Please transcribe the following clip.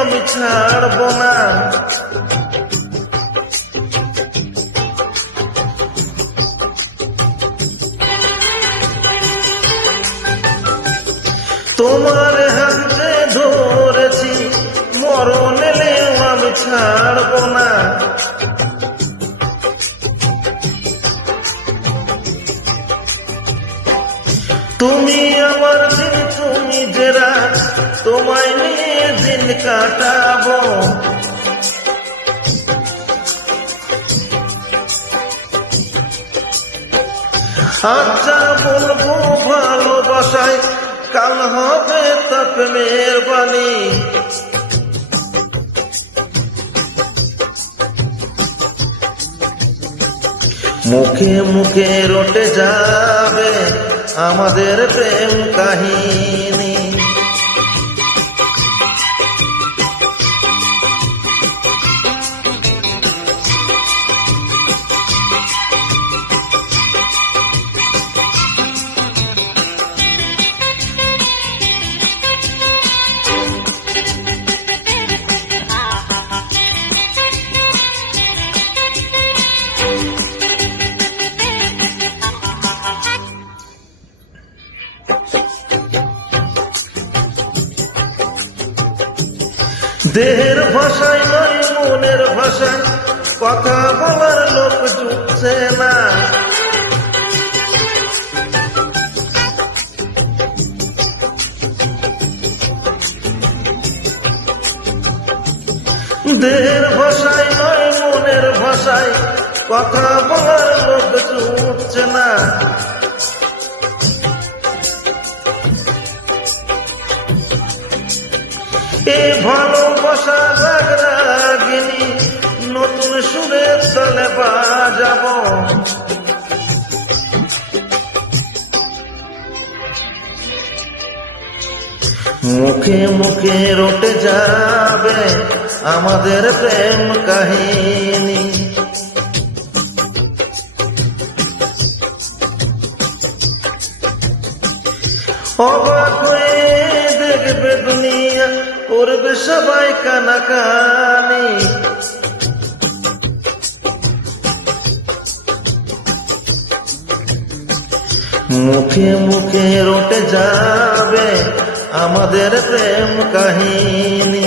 আমি ছাড়ব না। তোমার হাতে ধরেছি মরণ আমি ছাড়ব না। তোমায় নিয়ে দিন কাটাবো। আচ্ছা বলব ভালোবাসায়, কাল হবে তাপ মেহরবানি মুখে মুখে রটে যাবে আমাদের প্রেম কাহিনী। দেহের ভাষায় নয়, মনের ভাষায় কথা বলার লোক জুটছে না। দেহের ভাষায় নয়, মনের ভাষায় কথা বলার লোক জুটছে না। এ ভালোবাসা রাগরাগিনী, নতুন সুরে চলে বাজাব মুখে মুখে রটে যাবে আমাদের প্রেম কাহিনী। অবাক হয়ে দেখবে দুনিয়া করবে সবাই কানাকানি। মুখে মুখে রটে যাবে আমাদের প্রেম কাহিনী।